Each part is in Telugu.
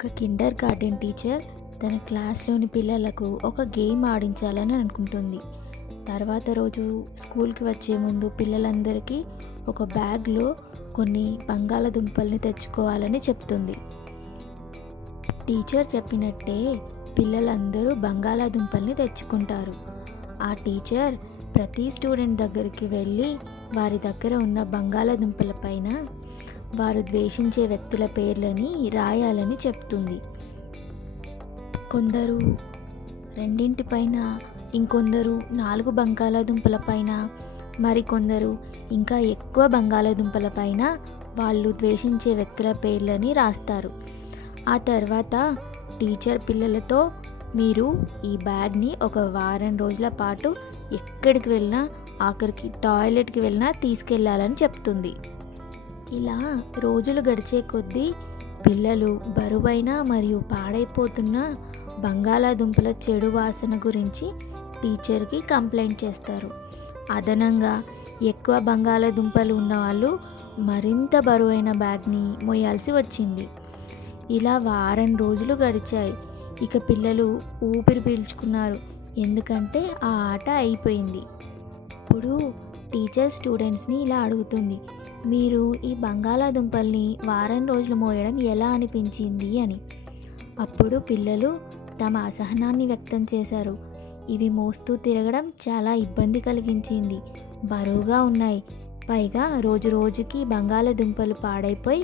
ఒక కిండర్ గార్డెన్ టీచర్ తన క్లాస్లోని పిల్లలకు ఒక గేమ్ ఆడించాలని అనుకుంటుంది. తర్వాత రోజు స్కూల్కి వచ్చే ముందు పిల్లలందరికీ ఒక బ్యాగ్లో కొన్ని బంగాళదుంపల్ని తెచ్చుకోవాలని చెప్తుంది. టీచర్ చెప్పినట్టే పిల్లలందరూ బంగాళదుంపల్ని తెచ్చుకుంటారు. ఆ టీచర్ ప్రతి స్టూడెంట్ దగ్గరికి వెళ్ళి వారి దగ్గర ఉన్న బంగాళదుంపల పైన వారు ద్వేషించే వ్యక్తుల పేర్లని రాయాలని చెప్తుంది. కొందరు 2 పైన, ఇంకొందరు 4 బంగాళదుంపల పైన, మరికొందరు ఇంకా ఎక్కువ బంగాళదుంపల పైన వాళ్ళు ద్వేషించే వ్యక్తుల పేర్లని రాస్తారు. ఆ తర్వాత టీచర్ పిల్లలతో మీరు ఈ బ్యాగ్ని ఒక వారం రోజుల పాటు ఎక్కడికి వెళ్ళినా, ఆఖరికి టాయిలెట్కి వెళ్ళినా తీసుకెళ్ళాలని చెప్తుంది. ఇలా రోజులు గడిచే కొద్దీ పిల్లలు బరువైన మరియు పాడైపోతున్న బంగాళాదుంపల చెడు వాసన గురించి టీచర్కి కంప్లైంట్ చేస్తారు. అదనంగా ఎక్కువ బంగాళాదుంపలు ఉన్నవాళ్ళు మరింత బరువైన బ్యాగ్ని మోయాల్సి వచ్చింది. ఇలా వారం రోజులు గడిచాయి. ఇక పిల్లలు ఊపిరి పీల్చుకున్నారు, ఎందుకంటే ఆ ఆట అయిపోయింది. ఇప్పుడు టీచర్ స్టూడెంట్స్ని ఇలా అడుగుతుంది, మీరు ఈ బంగాళాదుంపల్ని వారం రోజులు మోయడం ఎలా అనిపించింది అని. అప్పుడు పిల్లలు తమ అసహనాన్ని వ్యక్తం చేశారు. ఇవి మోస్తూ తిరగడం చాలా ఇబ్బంది కలిగించింది, బరువుగా ఉన్నాయి, పైగా రోజు రోజుకి బంగాళాదుంపలు పాడైపోయి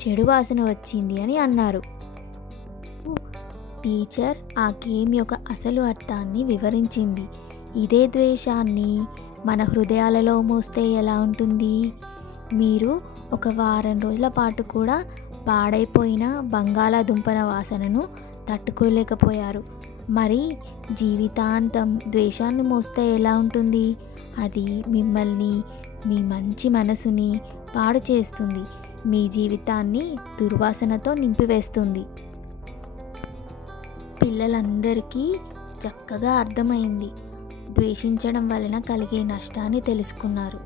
చెడు వాసన వచ్చింది అని అన్నారు. టీచర్ ఆ గేమ్ యొక్క అసలు అర్థాన్ని వివరించింది. ఇదే ద్వేషాన్ని మన హృదయాలలో మోస్తే ఎలా ఉంటుంది? మీరు ఒక వారం రోజుల పాటు కూడా పాడైపోయిన బంగాళాదుంపల వాసనను తట్టుకోలేకపోయారు. మరి జీవితాంతం ద్వేషాన్ని మోస్తే ఎలా ఉంటుంది? అది మిమ్మల్ని, మీ మంచి మనసుని పాడు చేస్తుంది, మీ జీవితాన్ని దుర్వాసనతో నింపివేస్తుంది. పిల్లలందరికీ చక్కగా అర్థమైంది. ద్వేషించడం వలన కలిగే నష్టాన్ని తెలుసుకున్నారు.